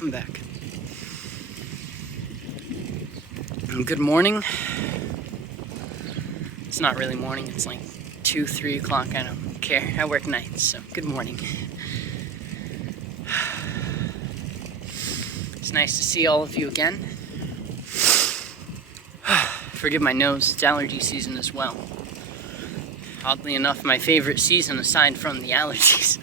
welcome back. Good morning. It's not really morning, it's like 2, 3 o'clock, I don't care. I work nights, so good morning. It's nice to see all of you again. Forgive my nose, it's allergy season as well. Oddly enough, my favorite season aside from the allergies.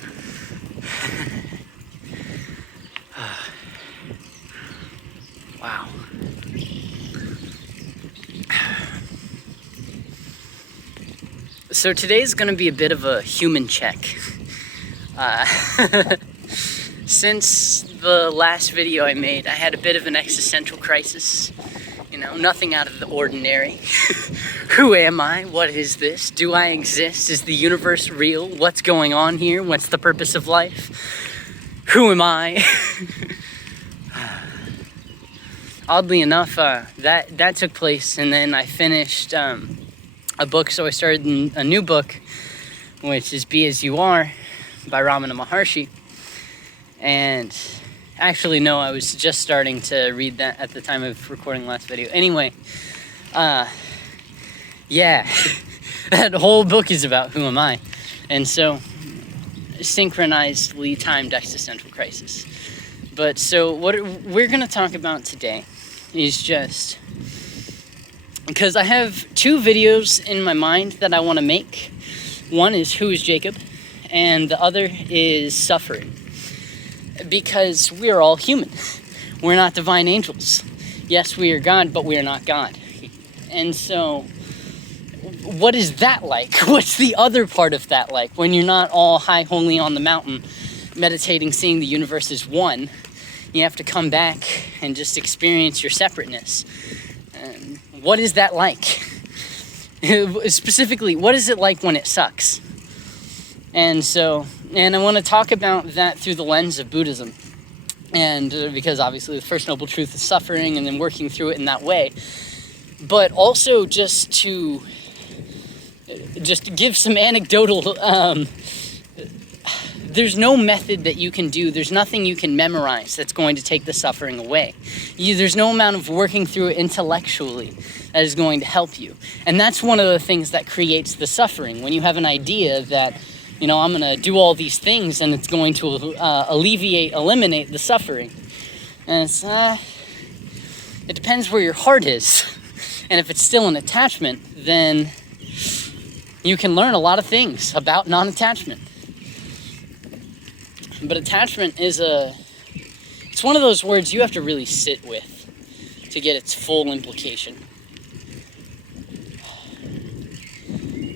Wow. So today's going to be a bit of a human check. Since the last video I made, I had a bit of an existential crisis. You know, nothing out of the ordinary. Who am I? What is this? Do I exist? Is the universe real? What's going on here? What's the purpose of life? Who am I? Oddly enough, that took place, and then I finished a book, so I started a new book, which is Be As You Are by Ramana Maharshi. And actually, no, I was just starting to read that at the time of recording the last video. Anyway, yeah, that whole book is about who am I. And so, synchronizedly timed existential crisis. But so what we're going to talk about today is just, because I have 2 videos in my mind that I want to make. One is Who is Jacob? And the other is Suffering. Because we are all human. We're not divine angels. Yes, we are God, but we are not God. And so, what is that like? What's the other part of that like? When you're not all high holy on the mountain, meditating, seeing the universe as one, you have to come back and just experience your separateness. What is that like? Specifically, what is it like when it sucks? And I want to talk about that through the lens of Buddhism. And because obviously the first noble truth is suffering, and then working through it in that way. But also just to give some anecdotal, there's no method that you can do. There's nothing you can memorize that's going to take the suffering away. There's no amount of working through it intellectually that is going to help you. And that's one of the things that creates the suffering. When you have an idea that, you know, I'm going to do all these things and it's going to eliminate the suffering. And it's, it depends where your heart is. And if it's still an attachment, then you can learn a lot of things about non-attachment. But attachment is it's one of those words you have to really sit with to get its full implication.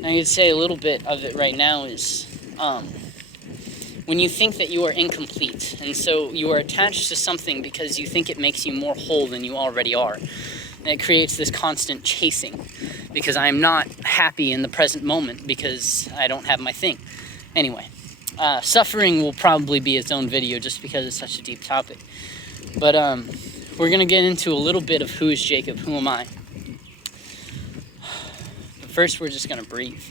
I could say a little bit of it right now is when you think that you are incomplete, and so you are attached to something because you think it makes you more whole than you already are. And it creates this constant chasing because I am not happy in the present moment because I don't have my thing. Anyway. Suffering will probably be its own video just because it's such a deep topic. But we're going to get into a little bit of who is Jacob, who am I. But first we're just going to breathe.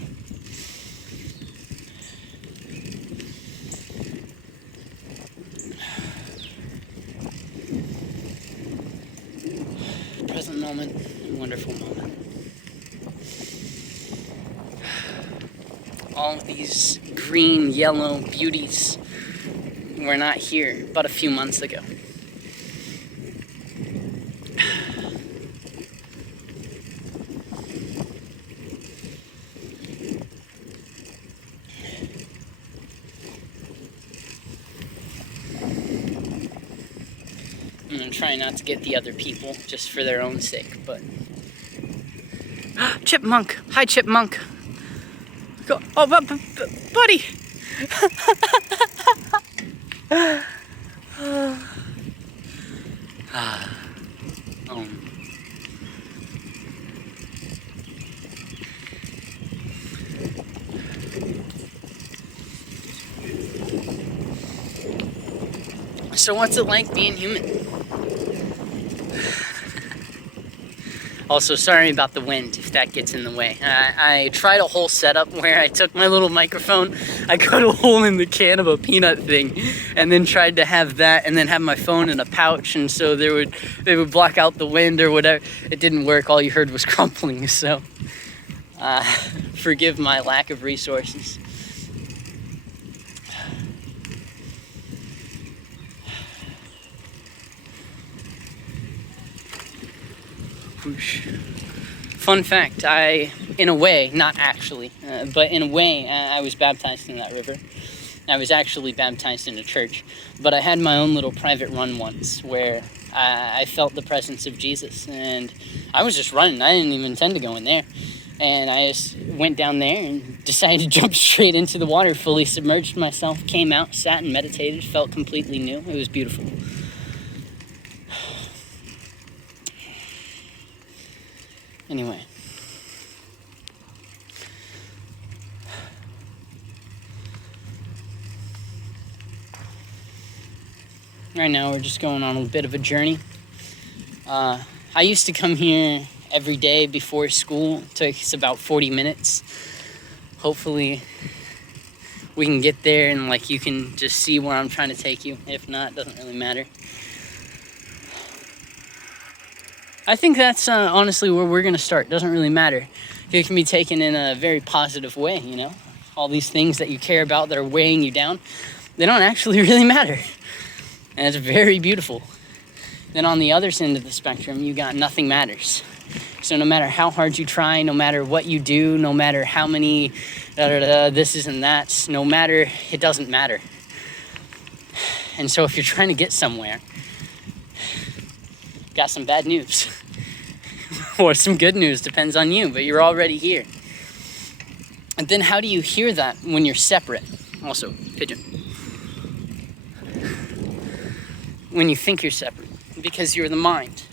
Present moment, wonderful moment. All of these green, yellow beauties were not here but a few months ago. I'm going to try not to get the other people just for their own sake, but... Chipmunk! Hi, Chipmunk! Go. Oh, buddy! So what's it like being human? Also, sorry about the wind if that gets in the way. I tried a whole setup where I took my little microphone, I cut a hole in the can of a peanut thing, and then tried to have that, and then have my phone in a pouch, and so they would block out the wind or whatever. It didn't work. All you heard was crumpling. So forgive my lack of resources. Fun fact, in a way, not actually, but in a way, I was baptized in that river. I was actually baptized in a church, but I had my own little private run once where I felt the presence of Jesus, and I was just running. I didn't even intend to go in there, and I just went down there and decided to jump straight into the water, fully submerged myself, came out, sat and meditated, felt completely new. It was beautiful. Anyway. Right now we're just going on a bit of a journey. I used to come here every day before school. It takes about 40 minutes. Hopefully we can get there and like you can just see where I'm trying to take you. If not, it doesn't really matter. I think that's honestly where we're going to start. Doesn't really matter. It can be taken in a very positive way, you know? All these things that you care about that are weighing you down, they don't actually really matter. And it's very beautiful. Then on the other end of the spectrum, you got nothing matters. So no matter how hard you try, no matter what you do, no matter how many this is and that's, no matter, it doesn't matter. And so if you're trying to get somewhere, got some bad news. Or some good news, depends on you, but you're already here. And then how do you hear that when you're separate? Also, pigeon. When you think you're separate, because you're the mind.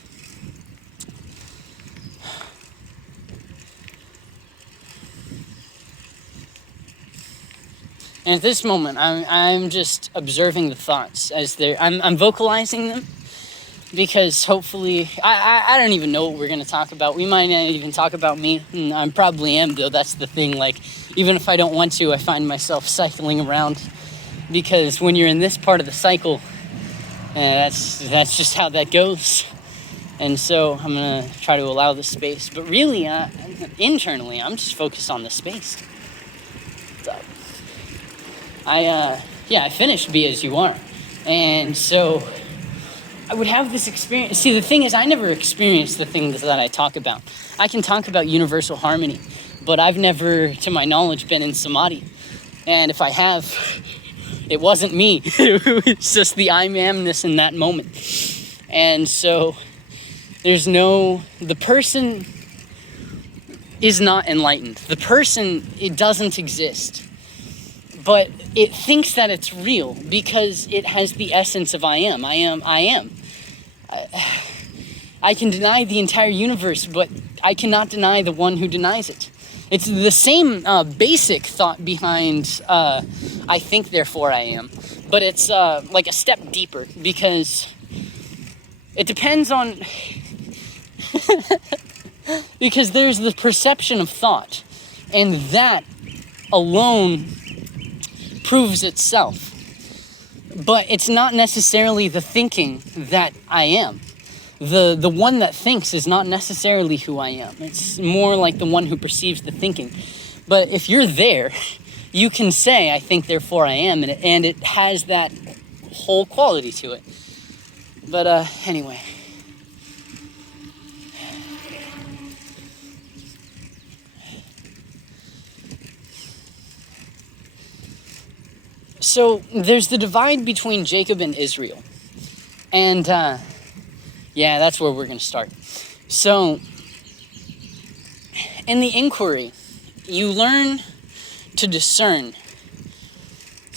And at this moment, I'm just observing the thoughts as I'm vocalizing them. Because hopefully, I don't even know what we're going to talk about. We might not even talk about me. I probably am, though. That's the thing. Like, even if I don't want to, I find myself cycling around. Because when you're in this part of the cycle, that's just how that goes. And so I'm going to try to allow the space. But really, internally, I'm just focused on the space. So, I finished Be As You Are. And so I would have this experience. See, the thing is, I never experienced the things that I talk about. I can talk about universal harmony, but I've never, to my knowledge, been in samadhi. And if I have, it wasn't me. It was just the I amness in that moment. And so the person is not enlightened. The person, it doesn't exist. But it thinks that it's real because it has the essence of I am. I can deny the entire universe, but I cannot deny the one who denies it. It's the same basic thought behind I think, therefore I am. But it's like a step deeper because it depends on... because there's the perception of thought, and that alone proves itself. But it's not necessarily the thinking that I am. The one that thinks is not necessarily who I am. It's more like the one who perceives the thinking. But if you're there, you can say, I think, therefore I am, and it has that whole quality to it. But anyway. So there's the divide between Jacob and Israel. And that's where we're going to start. So in the inquiry, you learn to discern.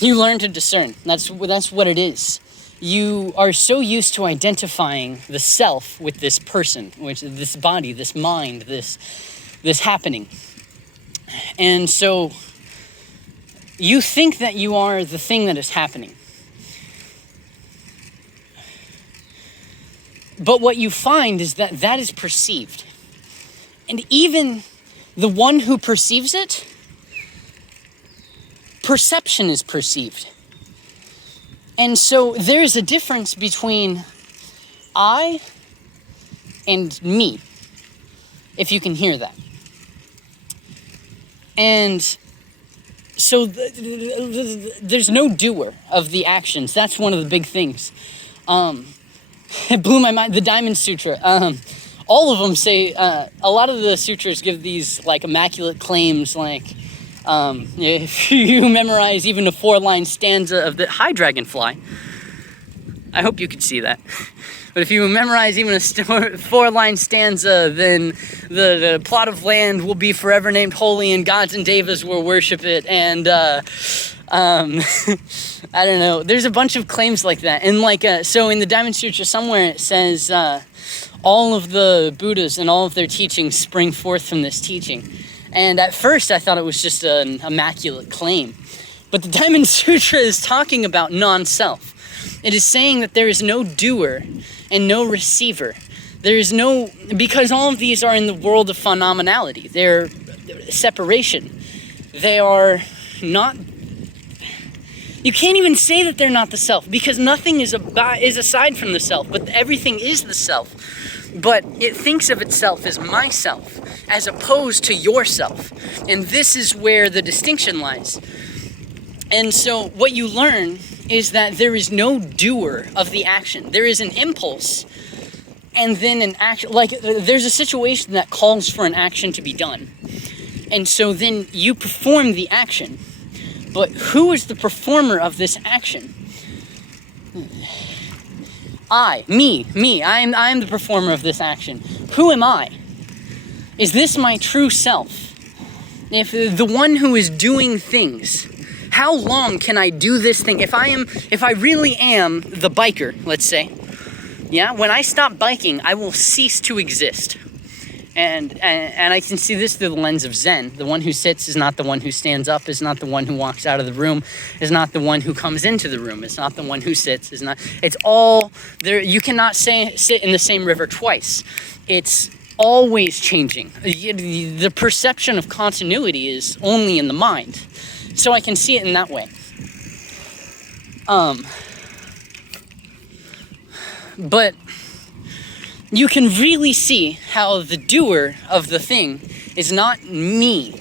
That's what it is. You are so used to identifying the self with this person, which is this body, this mind, this happening. And so you think that you are the thing that is happening. But what you find is that is perceived. And even the one who perceives it, perception is perceived. And so there's a difference between I and me, if you can hear that. And so there's no doer of the actions. That's one of the big things. It blew my mind. The Diamond Sutra. All of them say, a lot of the sutras give these like immaculate claims, like if you memorize even a 4-line stanza of the Hi Dragonfly. I hope you could see that. But if you memorize even a 4-line stanza, then the plot of land will be forever named holy, and gods and devas will worship it. And I don't know. There's a bunch of claims like that. And like so in the Diamond Sutra somewhere it says all of the Buddhas and all of their teachings spring forth from this teaching. And at first I thought it was just an immaculate claim. But the Diamond Sutra is talking about non-self. It is saying that there is no doer and no receiver. There is no, because all of these are in the world of phenomenality. They're separation. They are not, you can't even say that they're not the self, because nothing is aside from the self, but everything is the self. But it thinks of itself as myself, as opposed to yourself. And this is where the distinction lies. And so what you learn is that there is no doer of the action. There is an impulse, and then an action. Like, there's a situation that calls for an action to be done. And so then you perform the action. But who is the performer of this action? Me. I'm the performer of this action. Who am I? Is this my true self? If the one who is doing things, how long can I do this thing? If I really am the biker, let's say, yeah, when I stop biking, I will cease to exist. And I can see this through the lens of Zen. The one who sits is not the one who stands up, is not the one who walks out of the room, is not the one who comes into the room, it's not the one who sits, it's all there. You cannot sit in the same river twice. It's always changing. The perception of continuity is only in the mind. So I can see it in that way. But you can really see how the doer of the thing is not me.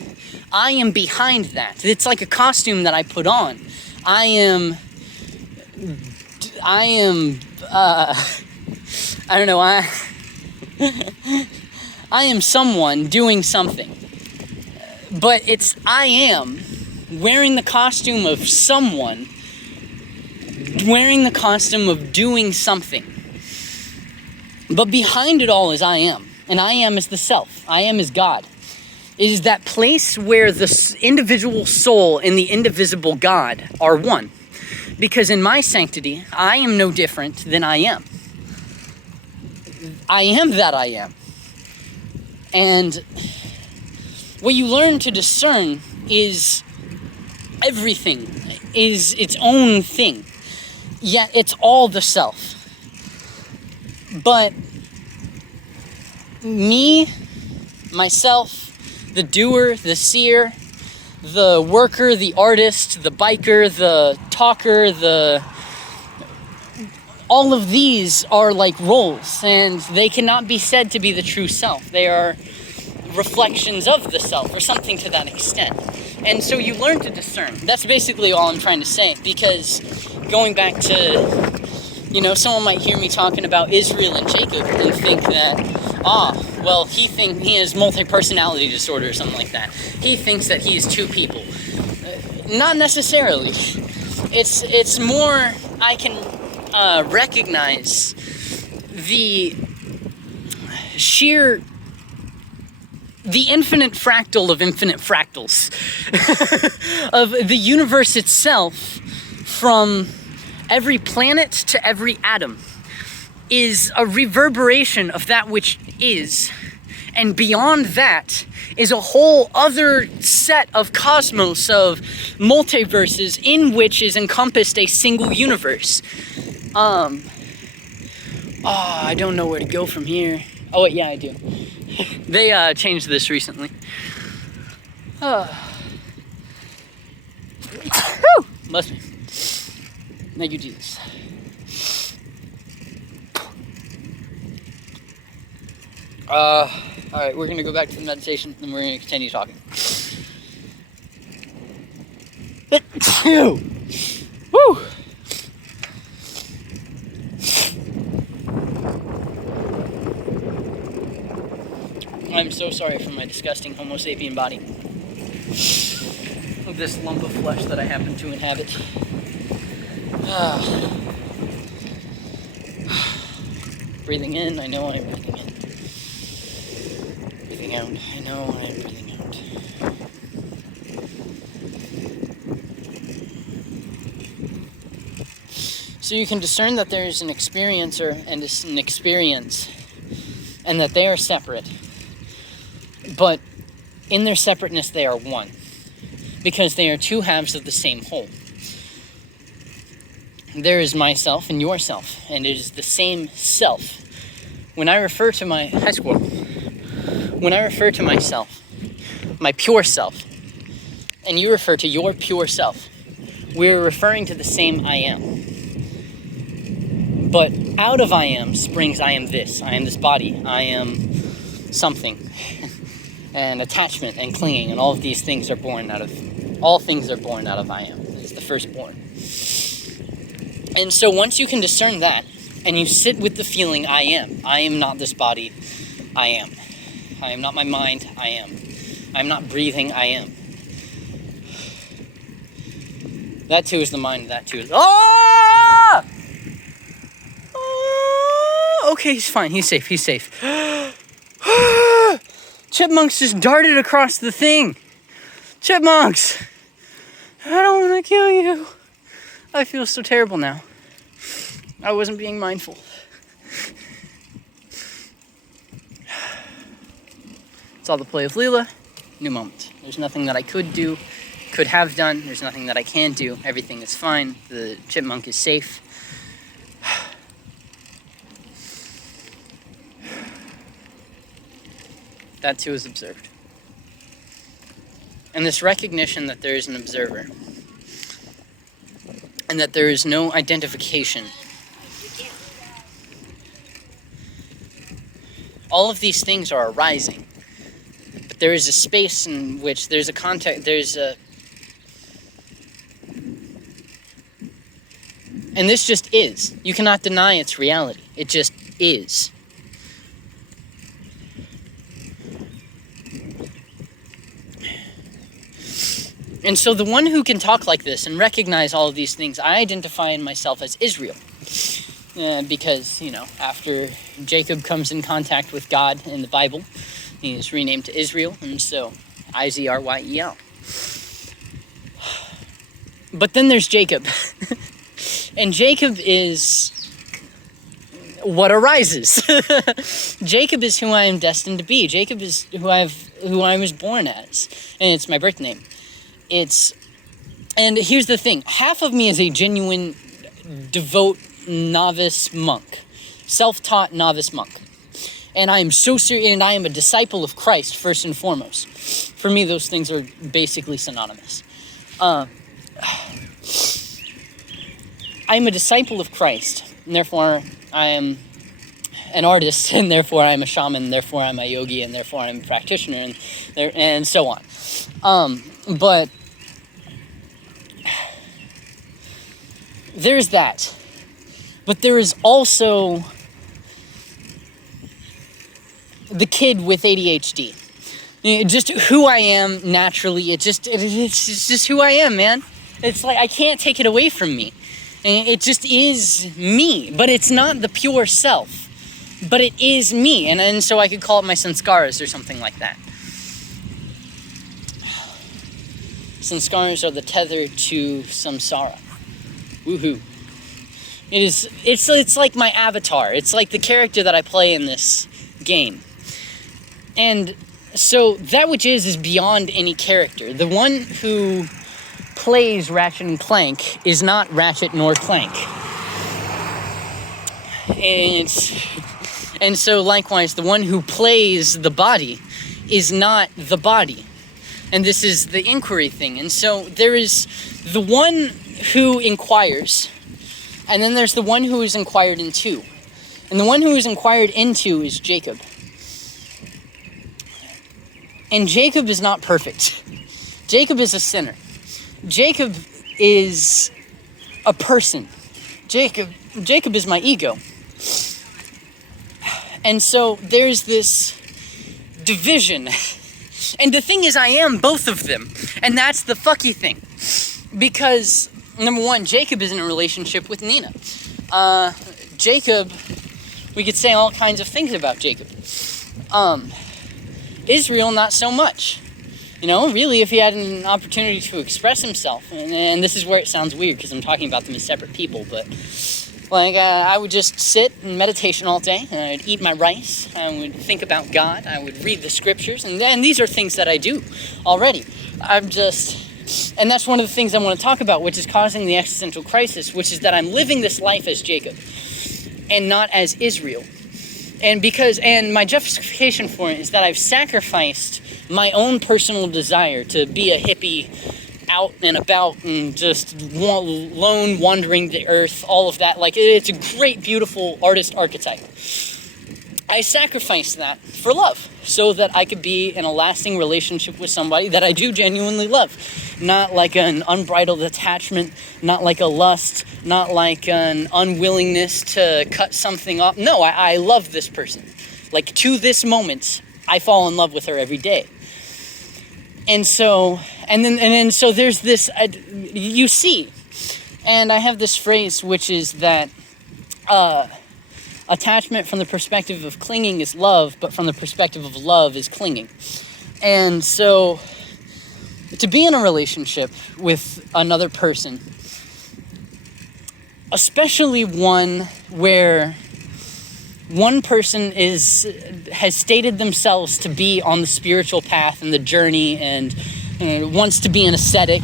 I am behind that. It's like a costume that I put on. I am I don't know, I am someone doing something. But it's I am wearing the costume of someone, wearing the costume of doing something. But behind it all is I am. And I am is the self. I am is God. It is that place where the individual soul and the indivisible God are one. Because in my sanctity, I am no different than I am. I am that I am. And what you learn to discern is everything is its own thing, yet it's all the self. But me, myself, the doer, the seer, the worker, the artist, the biker, the talker, all of these are like roles, and they cannot be said to be the true self. They are reflections of the self, or something to that extent. And so you learn to discern. That's basically all I'm trying to say, because going back to, someone might hear me talking about Israel and Jacob and think that, he has multi-personality disorder or something like that. He thinks that he is two people. Not necessarily. It's more, I can recognize the infinite fractal of infinite fractals of the universe itself, from every planet to every atom, is a reverberation of that which is. And beyond that is a whole other set of cosmos, of multiverses, in which is encompassed a single universe. I don't know where to go from here. Oh, wait, yeah, I do. They changed this recently. Bless me. Thank you, Jesus. Alright, we're gonna go back to the meditation and we're gonna continue talking. Woo! I'm so sorry for my disgusting Homo sapien body. This lump of flesh that I happen to inhabit. Breathing in, I know I'm breathing in. Breathing out, I know I'm breathing out. So you can discern that there is an experiencer and an experience, and that they are separate. But in their separateness, they are one, because they are two halves of the same whole. There is myself and yourself, and it is the same self. When I refer to my when I refer to myself, my pure self, and you refer to your pure self, we're referring to the same I am. But out of I am springs I am this. I am this body. I am something. And attachment and clinging and all of these things are born out of I am. It's the firstborn. And so once you can discern that, and you sit with the feeling I am not this body, I am not my mind, I am not breathing, I am. That too is the mind, that too is, okay, he's fine, he's safe. Chipmunks just darted across the thing. Chipmunks! I don't want to kill you. I feel so terrible now. I wasn't being mindful. It's all the play of Leela. New moment. There's nothing that I could do, could have done. There's nothing that I can do. Everything is fine. The chipmunk is safe. That too is observed. And this recognition that there is an observer and that there is no identification. All of these things are arising, but there is a space in which there's a context, and this just is. You cannot deny its reality. It just is. And so the one who can talk like this and recognize all of these things, I identify in myself as Israel. Because, after Jacob comes in contact with God in the Bible, he is renamed to Israel, and so Izryel. But then there's Jacob. And Jacob is what arises. Jacob is who I am destined to be. Jacob is who I was born as. And it's my birth name. And here's the thing. Half of me is a genuine, devout novice monk. Self-taught novice monk. And I am so serious, and I am a disciple of Christ, first and foremost. For me, those things are basically synonymous. I'm a disciple of Christ, and therefore I am an artist, and therefore I'm a shaman, and therefore I'm a yogi, and therefore I'm a practitioner, and so on. But there's that. But there is also the kid with ADHD. Just who I am naturally. It's just who I am, man. It's like I can't take it away from me. And it just is me. But it's not the pure self. But it is me. And so I could call it my sanskaras or something like that. Sanskaras are the tether to samsara. Woohoo. It's like my avatar. It's like the character that I play in this game. And so that which is beyond any character. The one who plays Ratchet and Clank is not Ratchet nor Clank. And And so likewise, the one who plays the body is not the body. And this is the inquiry thing. And so there is the one who inquires, and then there's the one who is inquired into. And the one who is inquired into is Jacob. And Jacob is not perfect. Jacob is a sinner. Jacob is a person. Jacob is my ego. And so there's this division. And the thing is, I am both of them. And that's the fucky thing. Because, number one, Jacob is in a relationship with Nina. Jacob, we could say all kinds of things about Jacob. Israel, not so much. You know, really, if he had an opportunity to express himself, and this is where it sounds weird because I'm talking about them as separate people, but like I would just sit in meditation all day, and I'd eat my rice, I would think about God, I would read the scriptures, and these are things that I do already. And that's one of the things I want to talk about, which is causing the existential crisis, which is that I'm living this life as Jacob and not as Israel. And my justification for it is that I've sacrificed my own personal desire to be a hippie out and about and just lone wandering the earth, all of that. Like, it's a great, beautiful artist archetype. I sacrificed that for love so that I could be in a lasting relationship with somebody that I do genuinely love. Not like an unbridled attachment, not like a lust, not like an unwillingness to cut something off. No, I love this person. Like, to this moment, I fall in love with her every day. And so there's this, you see, and I have this phrase, which is that attachment from the perspective of clinging is love, but from the perspective of love is clinging. And so to be in a relationship with another person, especially one where one person has stated themselves to be on the spiritual path and the journey and wants to be an ascetic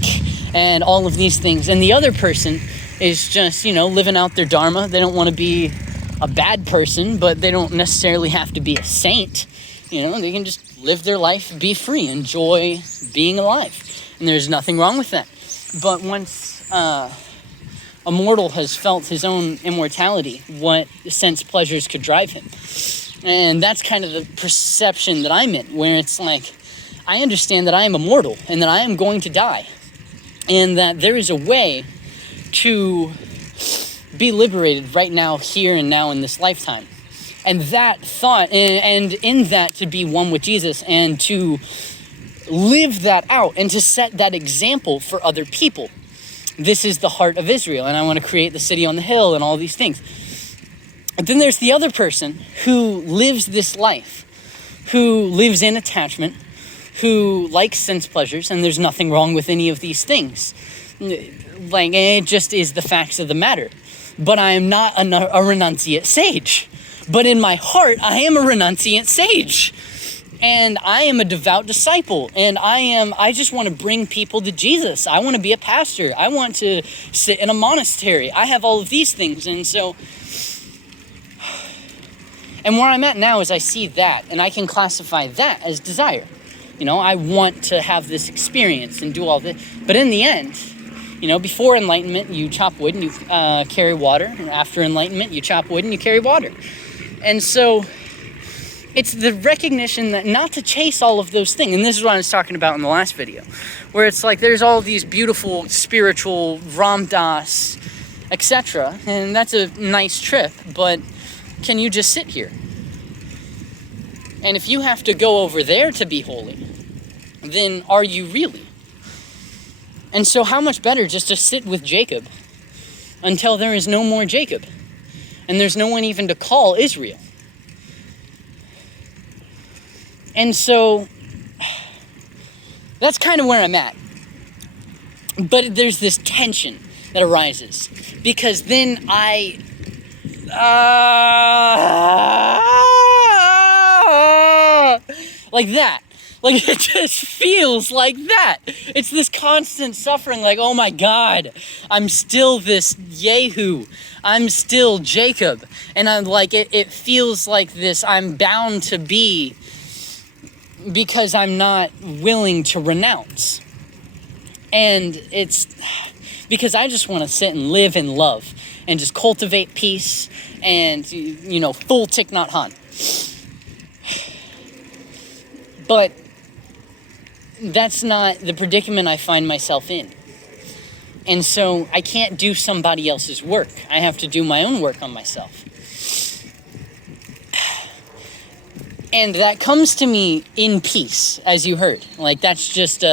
and all of these things, and the other person is just, living out their dharma. They don't want to be a bad person, but they don't necessarily have to be a saint. They can just live their life, be free, enjoy being alive. And there's nothing wrong with that. But once a mortal has felt his own immortality, what sense pleasures could drive him? And that's kind of the perception that I'm in, where it's like, I understand that I am immortal and that I am going to die. And that there is a way to be liberated right now, here and now in this lifetime. And that thought, and in that to be one with Jesus and to live that out and to set that example for other people. This is the heart of Israel, and I want to create the city on the hill and all these things. And then there's the other person who lives this life, who lives in attachment, who likes sense pleasures, and there's nothing wrong with any of these things. Like, it just is the facts of the matter. But I am not a renunciate sage. But in my heart, I am a renunciate sage. And I am a devout disciple. And I just want to bring people to Jesus. I want to be a pastor. I want to sit in a monastery. I have all of these things. And so, and where I'm at now is I see that, and I can classify that as desire. I want to have this experience and do all this. But in the end, before enlightenment, you chop wood and you carry water. And after enlightenment, you chop wood and you carry water. And so it's the recognition that not to chase all of those things. And this is what I was talking about in the last video, where it's like there's all these beautiful spiritual Ram Dass, etc. And that's a nice trip, but can you just sit here? And if you have to go over there to be holy, then are you really? And so how much better just to sit with Jacob until there is no more Jacob. And there's no one even to call Israel. And so that's kind of where I'm at. But there's this tension that arises. Because then like that. Like, it just feels like that. It's this constant suffering, like, oh my God, I'm still this Yehu. I'm still Jacob. And I'm like, it feels like this, I'm bound to be, because I'm not willing to renounce. And it's because I just want to sit and live in love and just cultivate peace and, full Thich Nhat Hanh. But that's not the predicament I find myself in. And so I can't do somebody else's work. I have to do my own work on myself. And that comes to me in peace, as you heard. Like, that's just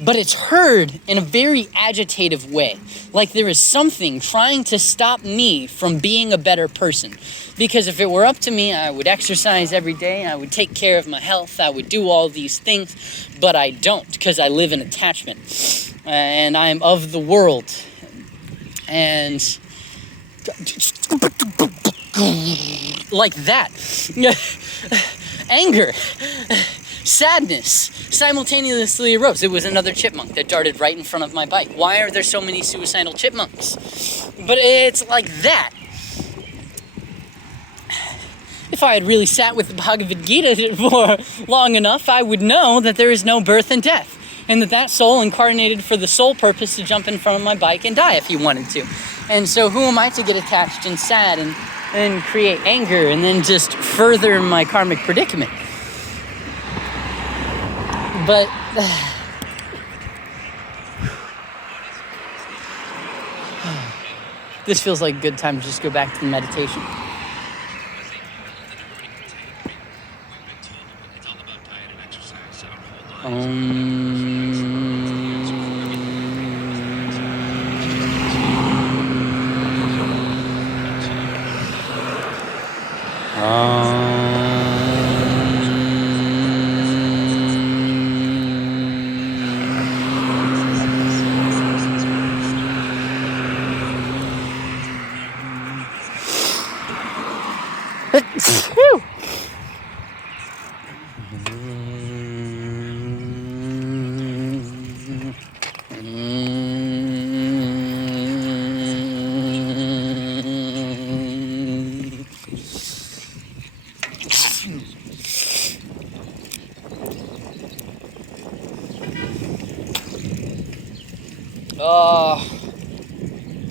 but it's heard in a very agitative way. Like there is something trying to stop me from being a better person. Because if it were up to me, I would exercise every day, I would take care of my health, I would do all these things, but I don't, because I live in attachment. And I'm of the world. And like that. Anger. Sadness simultaneously arose. It was another chipmunk that darted right in front of my bike. Why are there so many suicidal chipmunks? But it's like that. If I had really sat with the Bhagavad Gita for long enough, I would know that there is no birth and death, and that soul incarnated for the sole purpose to jump in front of my bike and die if he wanted to. And so who am I to get attached and sad and create anger and then just further my karmic predicament? But this feels like a good time to just go back to the meditation.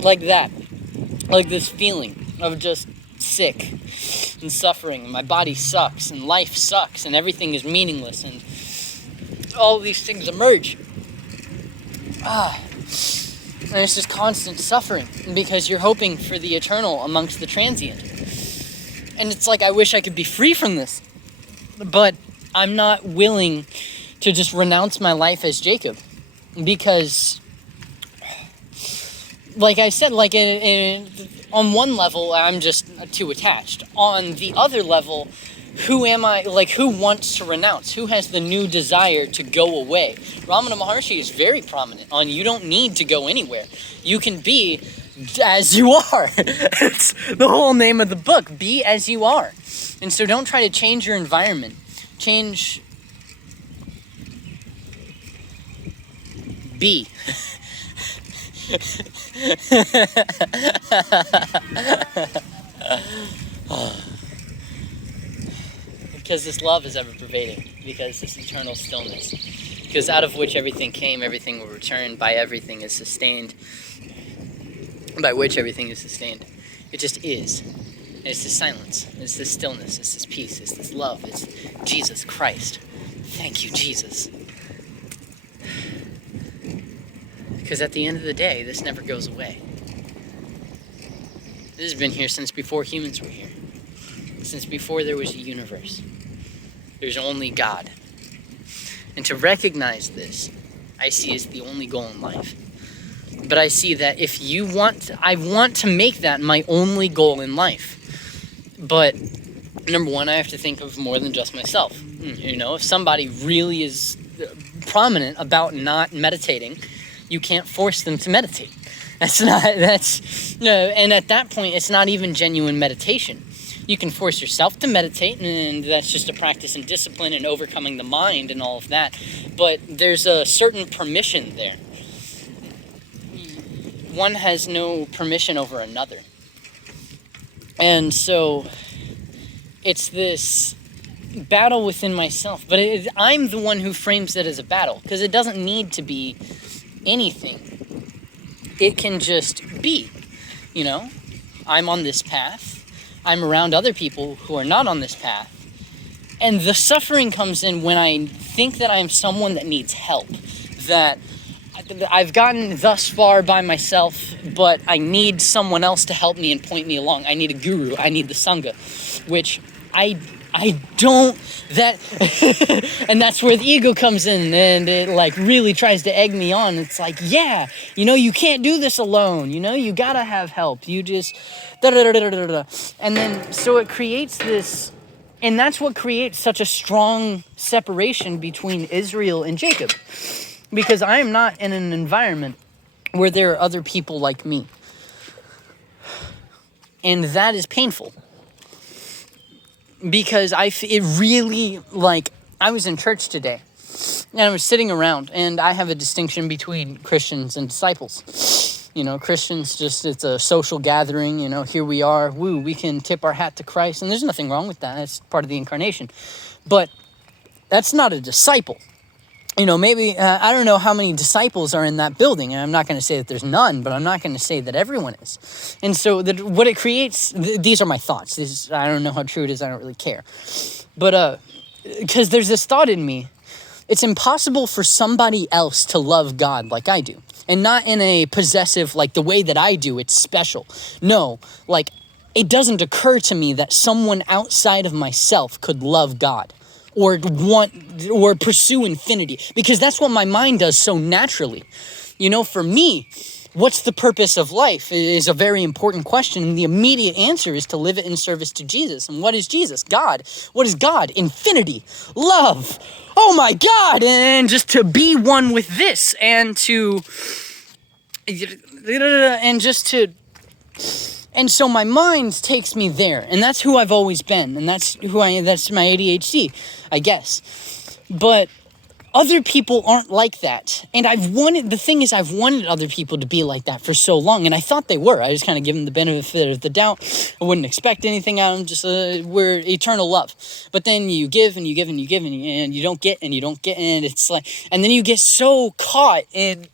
Like that. Like this feeling of just sick and suffering, and my body sucks, and life sucks, and everything is meaningless, and all these things emerge. And it's just constant suffering, because you're hoping for the eternal amongst the transient. And it's like, I wish I could be free from this, but I'm not willing to just renounce my life as Jacob, because, like I said, like on one level, I'm just too attached. On the other level, who am I? Like, who wants to renounce? Who has the new desire to go away? Ramana Maharshi is very prominent on you don't need to go anywhere. You can be as you are. It's the whole name of the book, Be As You Are. And so don't try to change your environment. Be. Because this love is ever pervading, because this eternal stillness, because out of which everything came, everything will return, by everything is sustained, by which everything is sustained. It just is. And it's this silence, it's this stillness, it's this peace, it's this love, it's Jesus Christ. Thank you, Jesus. Because at the end of the day, this never goes away. This has been here since before humans were here. Since before there was a universe. There's only God. And to recognize this, I see as the only goal in life. But I see that if you want, I want to make that my only goal in life. But number one, I have to think of more than just myself. If somebody really is prominent about not meditating, you can't force them to meditate. And at that point, it's not even genuine meditation. You can force yourself to meditate, and that's just a practice and discipline and overcoming the mind and all of that. But there's a certain permission there. One has no permission over another. And so it's this battle within myself. But I'm the one who frames it as a battle, because it doesn't need to be anything. It can just be, you know? I'm on this path. I'm around other people who are not on this path. And the suffering comes in when I think that I'm someone that needs help, that I've gotten thus far by myself, but I need someone else to help me and point me along. I need a guru. I need the Sangha, which I don't, and that's where the ego comes in, and it like really tries to egg me on. It's like, yeah, you know, you can't do this alone. You know, you gotta have help. You just, and then, so it creates this, and that's what creates such a strong separation between Israel and Jacob. Because I am not in an environment where there are other people like me. And that is painful. Because it really, like, I was in church today. And I was sitting around, and I have a distinction between Christians and disciples. You know, Christians, just, it's a social gathering, you know, here we are, woo, we can tip our hat to Christ. And there's nothing wrong with that. That's part of the incarnation. But that's not a disciple. You know, maybe, I don't know how many disciples are in that building, and I'm not going to say that there's none, but I'm not going to say that everyone is. And so what it creates, these are my thoughts. I don't know how true it is, I don't really care. But, because there's this thought in me, it's impossible for somebody else to love God like I do. And not in a possessive, like the way that I do, it's special. No, like, it doesn't occur to me that someone outside of myself could love God. Or want, or pursue infinity, because that's what my mind does so naturally. You know, for me, what's the purpose of life is a very important question, and the immediate answer is to live it in service to Jesus. And what is Jesus? God. What is God? Infinity, love. Oh my God! And just to be one with this, and to, and just to. And so my mind takes me there, and that's who I've always been, and that's my ADHD, I guess. But other people aren't like that, and I've wanted other people to be like that for so long, and I thought they were. I just kind of give them the benefit of the doubt. I wouldn't expect anything out of them, just, we're eternal love. But then you give, and you give, and you give, and you don't get, and you don't get, and it's like, and then you get so caught in.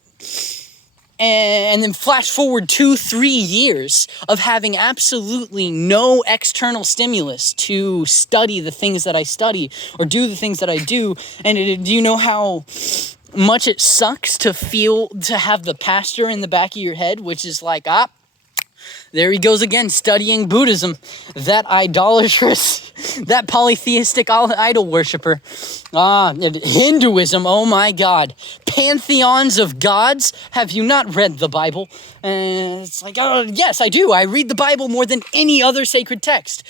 And then flash forward 2-3 years of having absolutely no external stimulus to study the things that I study or do the things that I do. And do you know how much it sucks to have the pastor in the back of your head, which is like, there he goes again, studying Buddhism, that idolatrous, that polytheistic idol worshiper. Hinduism, oh my God. Pantheons of gods. Have you not read the Bible? And it's like, oh, yes, I do. I read the Bible more than any other sacred text.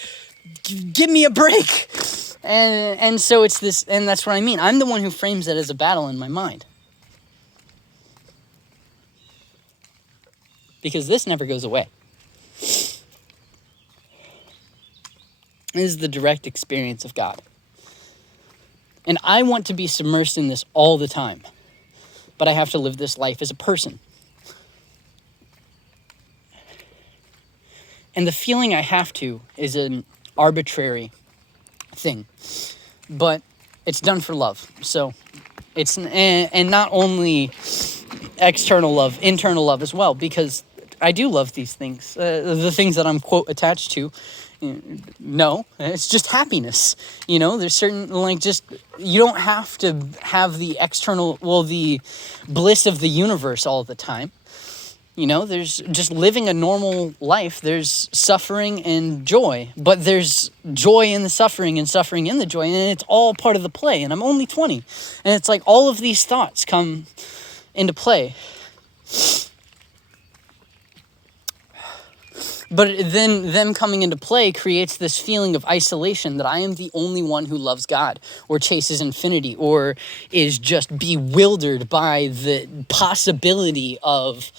Give me a break. And so it's this, and that's what I mean. I'm the one who frames it as a battle in my mind. Because this never goes away. This is the direct experience of God. And I want to be submersed in this all the time. But I have to live this life as a person. And the feeling I have to is an arbitrary thing. But it's done for love. So it's, and not only external love, internal love as well. Because I do love these things. The things that I'm, quote, attached to. No, it's just happiness. You know, there's certain, like, just, you don't have to have the external, the bliss of the universe all the time. You know, there's just living a normal life. There's suffering and joy, but there's joy in the suffering and suffering in the joy, and it's all part of the play. And I'm only 20, and it's like all of these thoughts come into play. But then them coming into play creates this feeling of isolation, that I am the only one who loves God or chases infinity or is just bewildered by the possibility of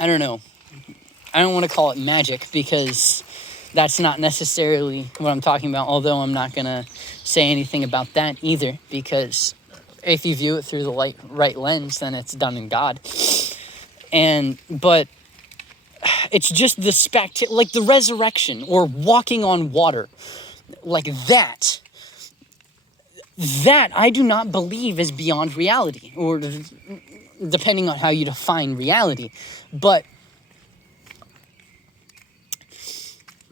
I don't know. I don't want to call it magic because that's not necessarily what I'm talking about, although I'm not going to say anything about that either, because if you view it through the right lens, then it's done in God. But it's just the like the resurrection or walking on water, like that I do not believe is beyond reality, or depending on how you define reality. But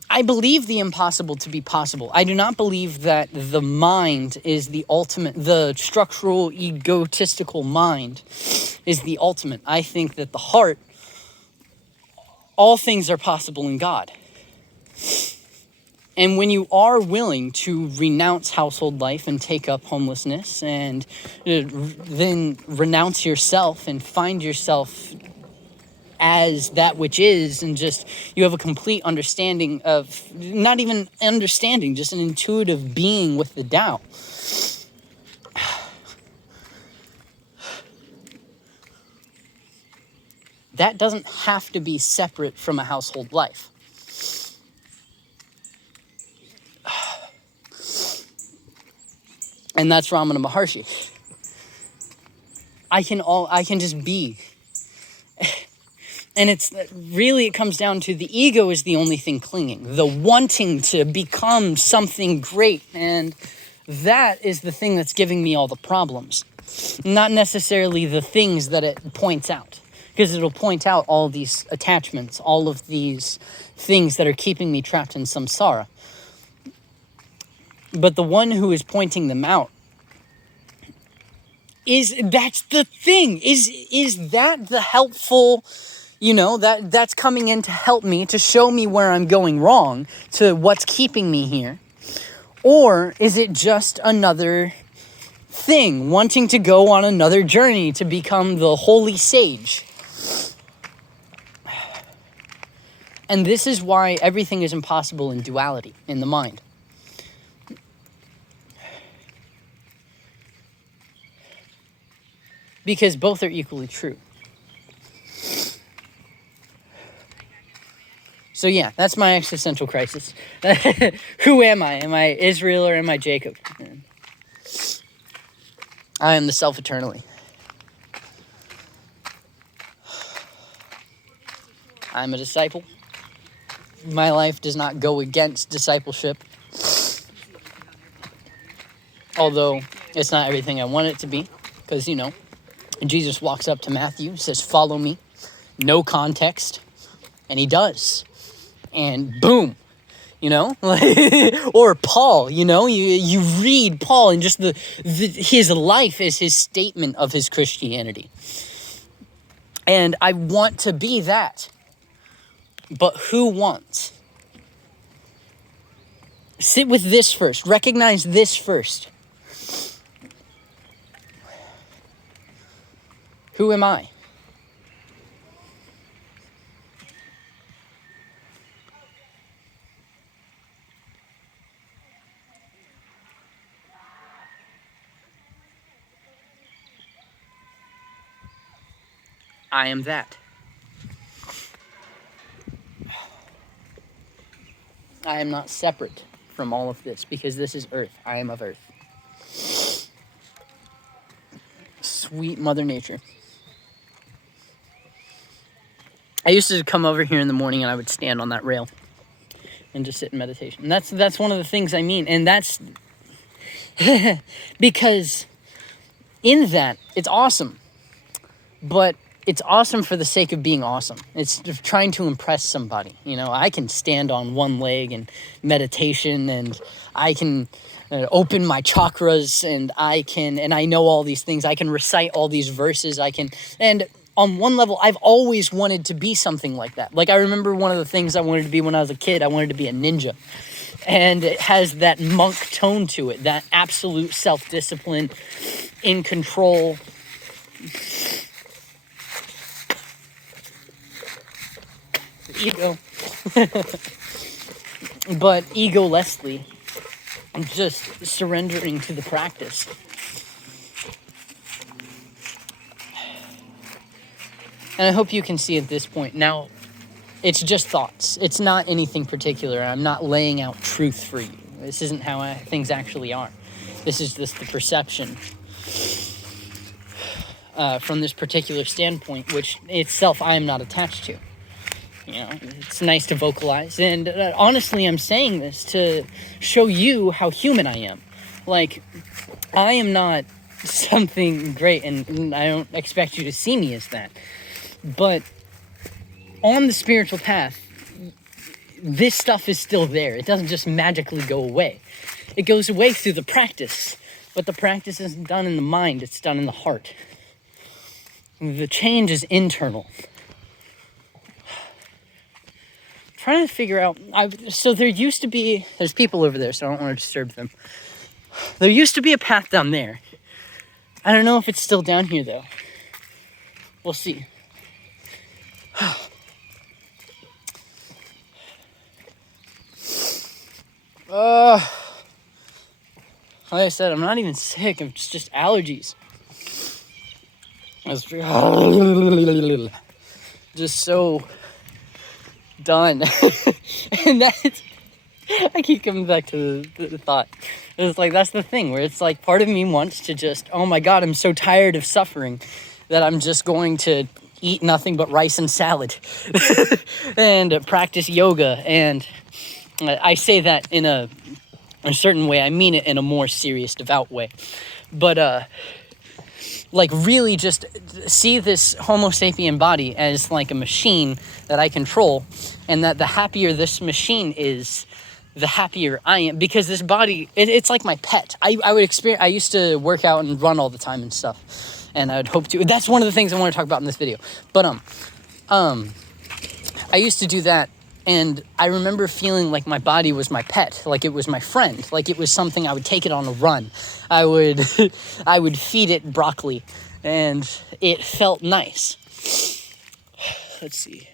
I believe the impossible to be possible. I do not believe that the mind is the ultimate, the structural, egotistical mind is the ultimate. I think that the heart, all things are possible in God. And when you are willing to renounce household life and take up homelessness and then renounce yourself and find yourself as that which is, and just you have a complete understanding of, not even understanding, just an intuitive being with the Tao. That doesn't have to be separate from a household life. And that's Ramana Maharshi. I can just be. And it comes down to the ego is the only thing clinging, the wanting to become something great. And that is the thing that's giving me all the problems. Not necessarily the things that it points out, because it'll point out all these attachments, all of these things that are keeping me trapped in samsara. But the one who is pointing them out that's the thing. Is that the helpful, that's coming in to help me, to show me where I'm going wrong, to what's keeping me here? Or is it just another thing, wanting to go on another journey to become the holy sage? And this is why everything is impossible in duality, in the mind. Because both are equally true. So yeah, that's my existential crisis. Who am I? Am I Israel or am I Jacob? I am the self eternally. I'm a disciple. My life does not go against discipleship. Although it's not everything I want it to be. Because, Jesus walks up to Matthew, says, "Follow me." No context. And he does. And boom. Or Paul, you read Paul, and just his life is his statement of his Christianity. And I want to be that. But who wants? Sit with this first. Recognize this first. Who am I? I am that. I am not separate from all of this, because this is Earth. I am of Earth. Sweet Mother Nature. I used to come over here in the morning and I would stand on that rail and just sit in meditation. And that's one of the things I mean. And that's because in that, it's awesome. But it's awesome for the sake of being awesome. It's trying to impress somebody. I can stand on one leg and meditation, and I can open my chakras, and I know all these things. I can recite all these verses. And on one level, I've always wanted to be something like that. Like, I remember one of the things I wanted to be when I was a kid. I wanted to be a ninja. And it has that monk tone to it, that absolute self-discipline, in control. Ego. But egolessly, just surrendering to the practice. And I hope you can see at this point. Now, It's just thoughts. It's not anything particular. I'm not laying out truth for you. This isn't how things actually are. This is just the perception from this particular standpoint, which itself I am not attached to. You know, it's nice to vocalize. And honestly, I'm saying this to show you how human I am. Like, I am not something great, and I don't expect you to see me as that. But on the spiritual path, this stuff is still there. It doesn't just magically go away. It goes away through the practice, but the practice isn't done in the mind, it's done in the heart. The change is internal. I'm trying to figure out, so there's people over there, so I don't want to disturb them. There used to be a path down there. I don't know if it's still down here, though. We'll see. Like I said, I'm not even sick. It's just allergies. Just so done. And that's, I keep coming back to the thought. It's like, that's the thing where it's like part of me wants to just, oh my God, I'm so tired of suffering that I'm just going to eat nothing but rice and salad and practice yoga. And I say that in a certain way. I mean it in a more serious, devout way. But like really just see this Homo sapien body as like a machine that I control, and that the happier this machine is, the happier I am, because this body, it's like my pet. I used to work out and run all the time and stuff, and I would hope to. That's one of the things I want to talk about in this video. But I used to do that, and I remember feeling like my body was my pet, like it was my friend, like it was something I would take it on a run. I would feed it broccoli, and it felt nice. Let's see.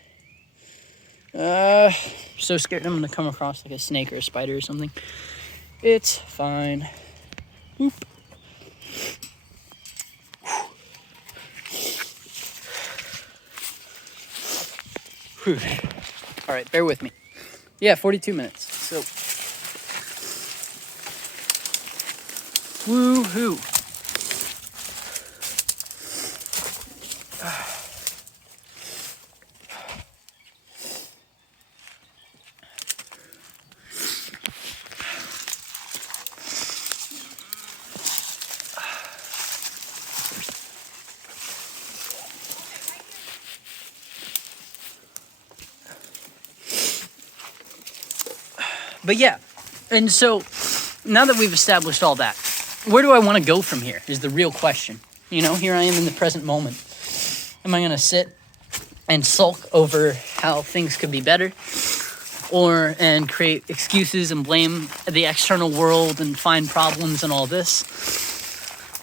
So scared I'm gonna come across like a snake or a spider or something. It's fine. Oop. Whew. All right, bear with me. Yeah, 42 minutes. So, woo-hoo. But yeah, and so now that we've established all that, where do I want to go from here is the real question. You know, here I am in the present moment. Am I going to sit and sulk over how things could be better, and create excuses and blame the external world and find problems and all this?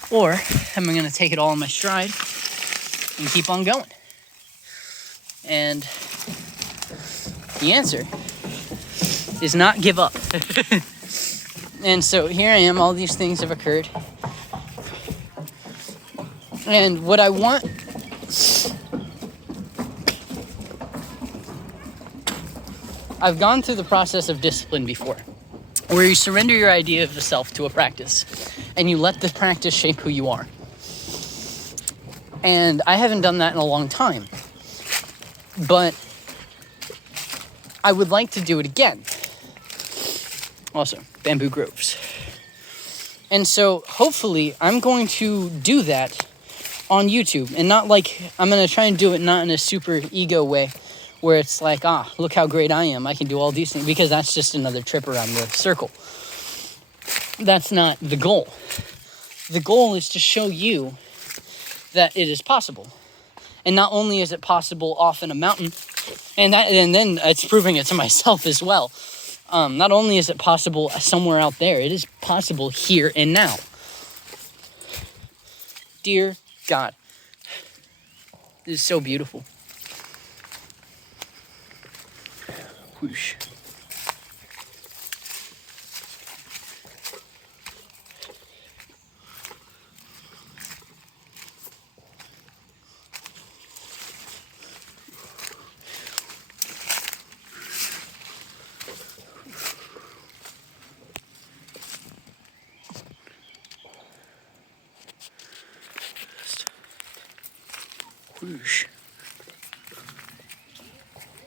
Or am I going to take it all in my stride and keep on going? And the answer is not give up. And so here I am, all these things have occurred. And what I want, I've gone through the process of discipline before, where you surrender your idea of the self to a practice, and you let the practice shape who you are. And I haven't done that in a long time, but I would like to do it again. Also, bamboo groves. And so hopefully I'm going to do that on YouTube, and not like, I'm going to try and do it not in a super ego way where it's like, look how great I am, I can do all these things, because that's just another trip around the circle. That's not the goal. The goal is to show you that it is possible. And not only is it possible off in a mountain, and then it's proving it to myself as well. Not only is it possible somewhere out there, it is possible here and now. Dear God, this is so beautiful. Whoosh. Whoosh.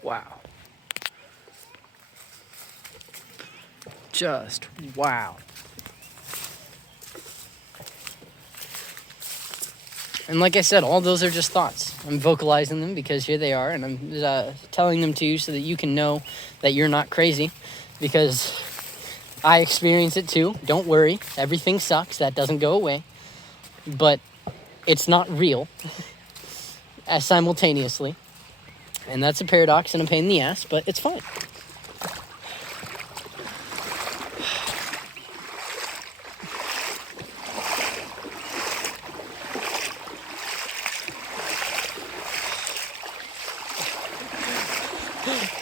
Wow. Just wow. And like I said, all those are just thoughts. I'm vocalizing them because here they are, and I'm telling them to you so that you can know that you're not crazy, because I experience it too. Don't worry, everything sucks. That doesn't go away. But it's not real as simultaneously. And that's a paradox and a pain in the ass, but it's fine.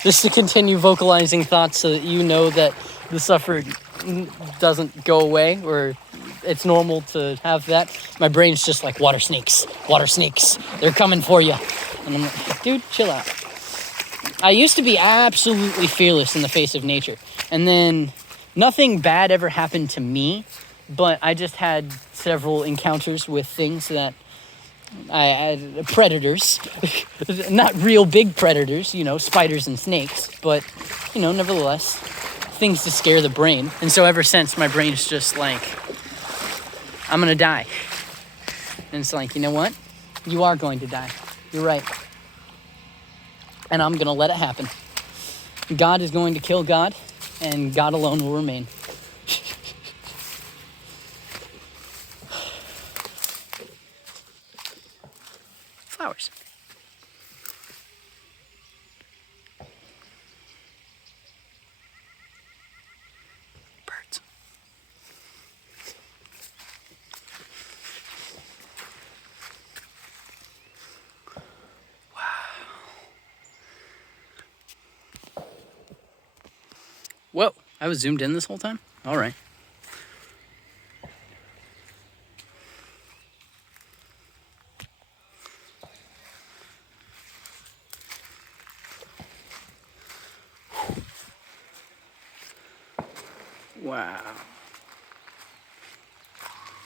Just to continue vocalizing thoughts so that you know that the suffering doesn't go away, or it's normal to have that. My brain's just like, water snakes, they're coming for you. And I'm like, dude, chill out. I used to be absolutely fearless in the face of nature. And then nothing bad ever happened to me, but I just had several encounters with things that predators, not real big predators, spiders and snakes, but, nevertheless, things to scare the brain. And so ever since, my brain's just like, I'm gonna die. And it's like, you know what? You are going to die. You're right. And I'm gonna let it happen. God is going to kill God, and God alone will remain. Flowers. Birds. Wow. Whoa, I was zoomed in this whole time? All right. Wow.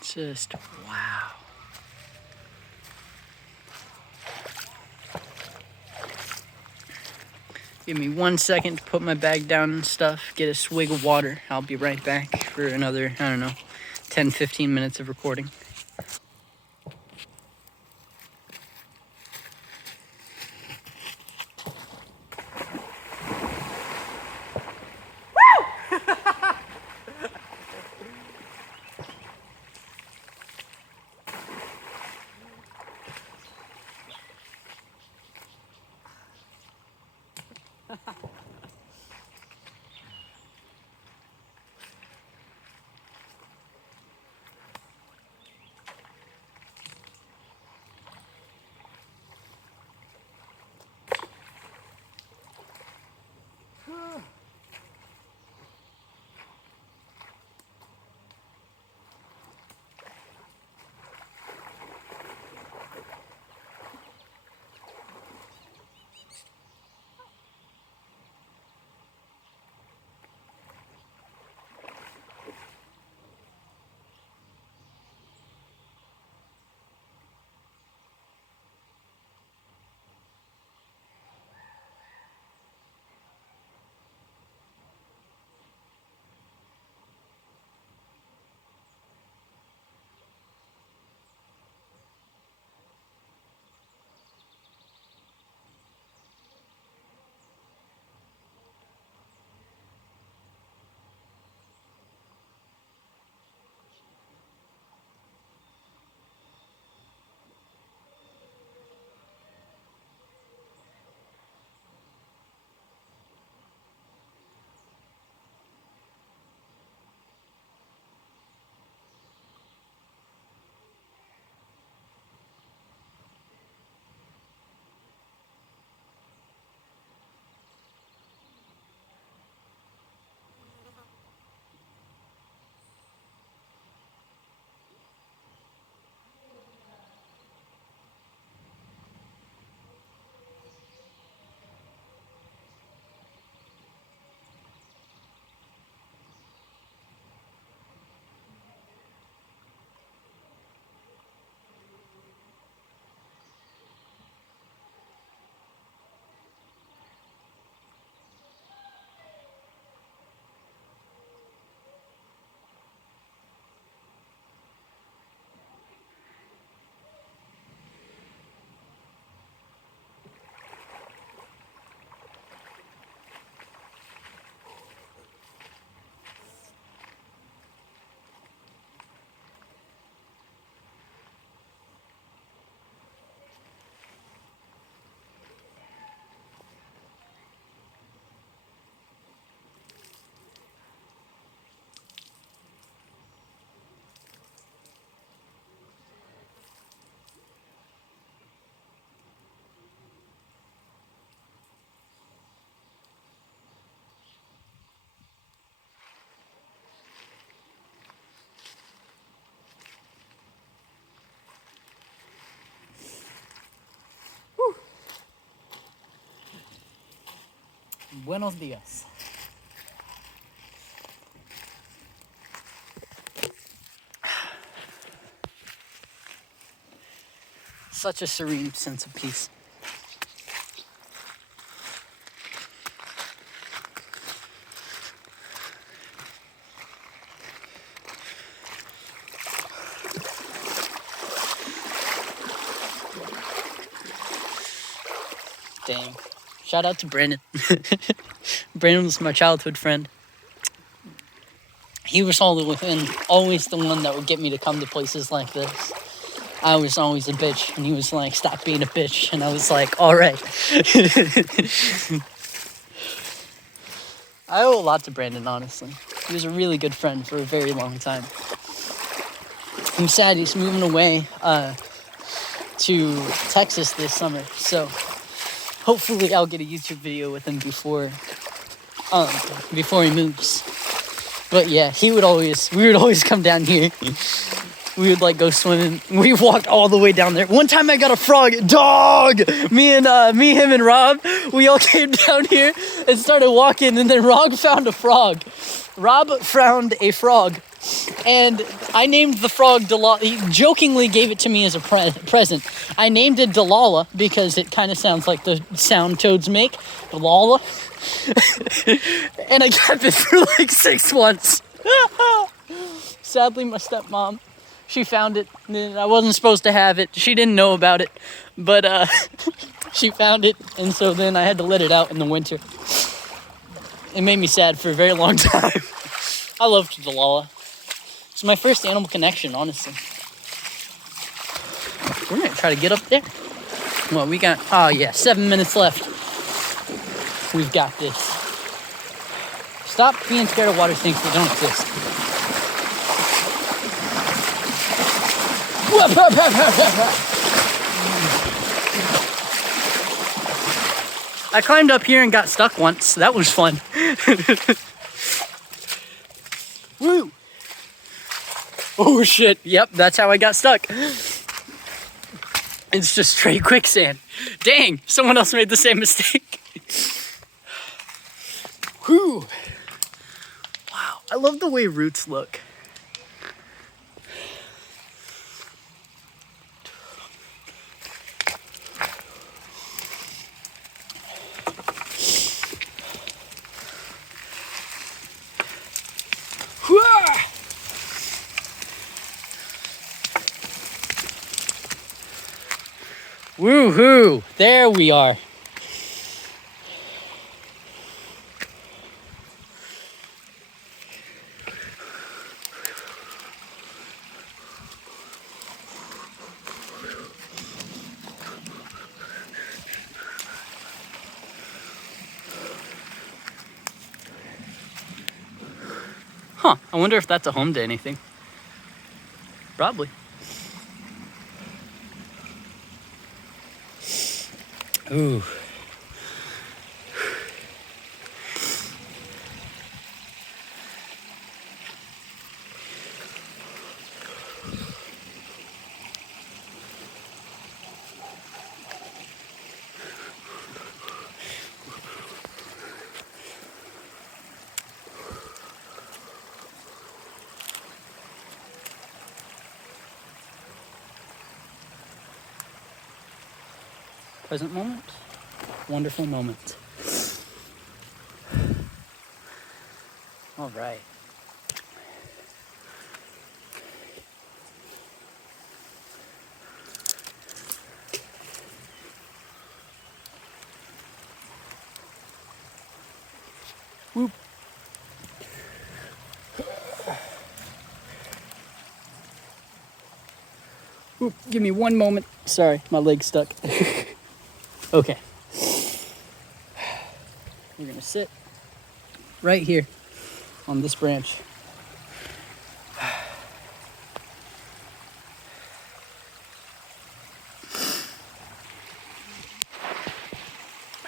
Just wow. Give me 1 second to put my bag down and stuff, get a swig of water. I'll be right back for another, 10, 15 minutes of recording. Buenos dias. Such a serene sense of peace. Dang. Shout out to Brandon. Brandon was my childhood friend. He was always the one that would get me to come to places like this. I was always a bitch, and he was like, stop being a bitch. And I was like, all right. I owe a lot to Brandon, honestly. He was a really good friend for a very long time. I'm sad he's moving away to Texas this summer. So hopefully I'll get a YouTube video with him before he moves. But yeah, we would always come down here. We would like go swimming. We walked all the way down there. One time I got a frog. Dog! Him and Rob, we all came down here and started walking, and then Rob found a frog. Rob found a frog, and I named the frog Delilah. He jokingly gave it to me as a present. I named it Delilah because it kind of sounds like the sound toads make. Delilah. And I kept it for like 6 months. Sadly, my stepmom, she found it. And I wasn't supposed to have it. She didn't know about it, but she found it, and so then I had to let it out in the winter. It made me sad for a very long time. I loved Delilah. It's my first animal connection, honestly. We're gonna try to get up there. Well, we got 7 minutes left. We've got this. Stop being scared of water snakes that don't exist. I climbed up here and got stuck once. That was fun. Woo! Oh shit. Yep, that's how I got stuck. It's just straight quicksand. Dang, someone else made the same mistake. Whew. Wow, I love the way roots look. Woohoo! There we are. Huh, I wonder if that's a home to anything. Probably. Ooh. Present moment, wonderful moment. All right. Whoop. Whoop. Give me one moment. Sorry, my leg's stuck. Okay. We're gonna sit right here on this branch.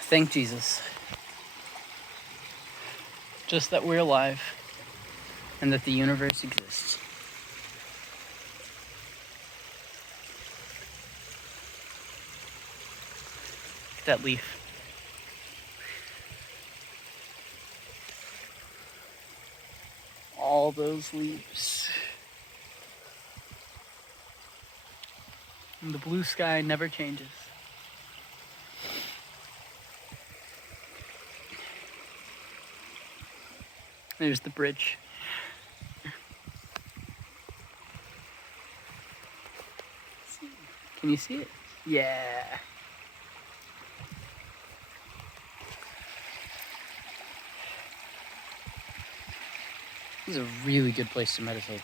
Thank Jesus. Just that we're alive and that the universe exists. That leaf. those leaves. And the blue sky never changes. There's the bridge. Can you see it? Yeah. This is a really good place to meditate.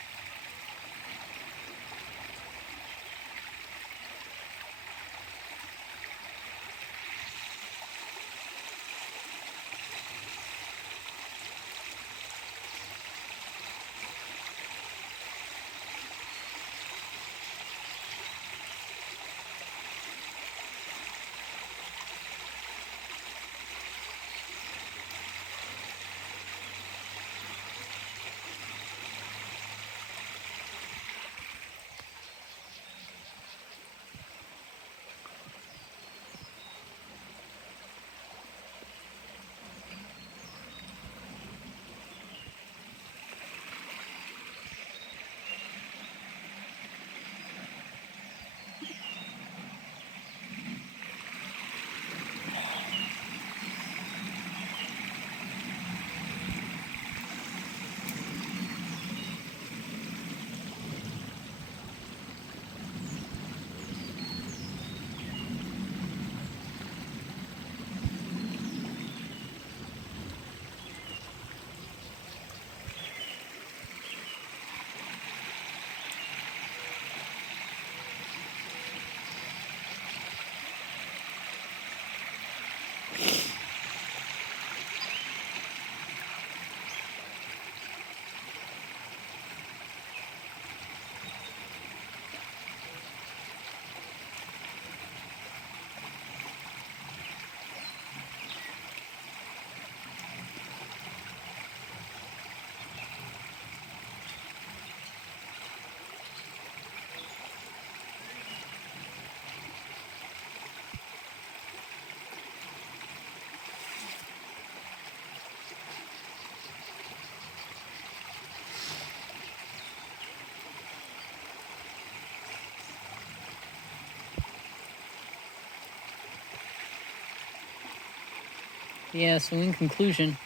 Yeah, so in conclusion,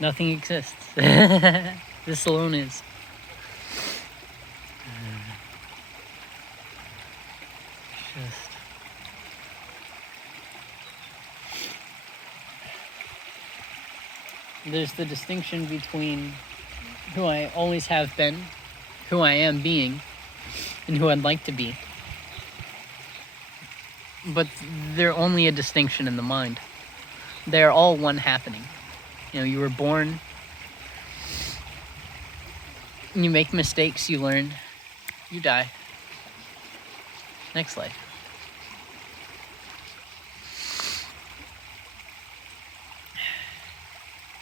nothing exists. This alone is. Just. There's the distinction between who I always have been, who I am being, and who I'd like to be. But they're only a distinction in the mind. They're all one happening. You know, you were born, you make mistakes, you learn, you die. Next life.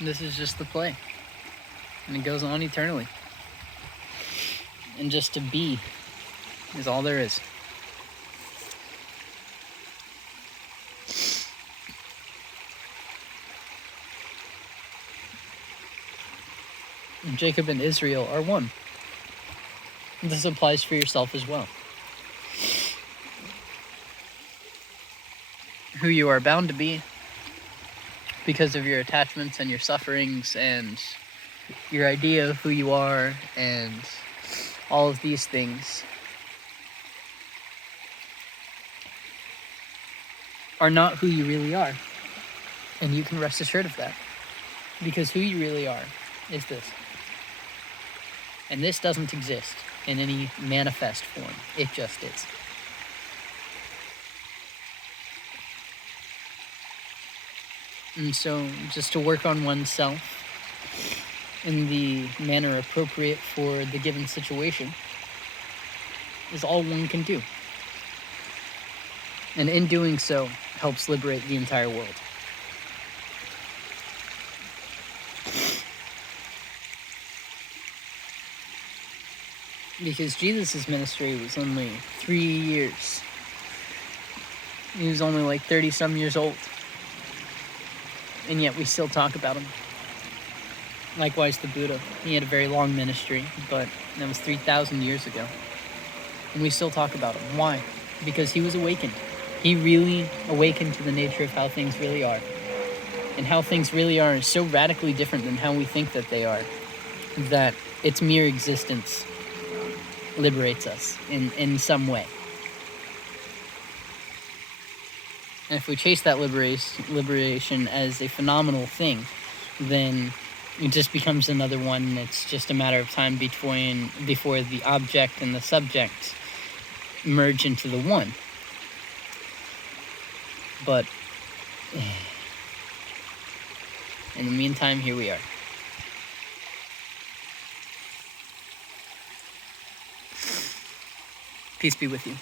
This is just the play. And it goes on eternally. And just to be is all there is. Jacob and Israel are one. This applies for yourself as well. Who you are bound to be because of your attachments and your sufferings and your idea of who you are and all of these things are not who you really are. And you can rest assured of that. Because who you really are is this. And this doesn't exist in any manifest form. It just is. And so just to work on oneself in the manner appropriate for the given situation is all one can do. And in doing so, helps liberate the entire world. Because Jesus' ministry was only 3 years. He was only like 30 some years old. and yet we still talk about him. Likewise, the Buddha. He had a very long ministry, but that was 3,000 years ago. And we still talk about him. Why? Because he was awakened. He really awakened to the nature of how things really are. And how things really are is so radically different than how we think that they are, that its mere existence liberates us in some way. And if we chase that liberation as a phenomenal thing, then it just becomes another one, and it's just a matter of time before the object and the subject merge into the one. But in the meantime, here we are. Peace be with you.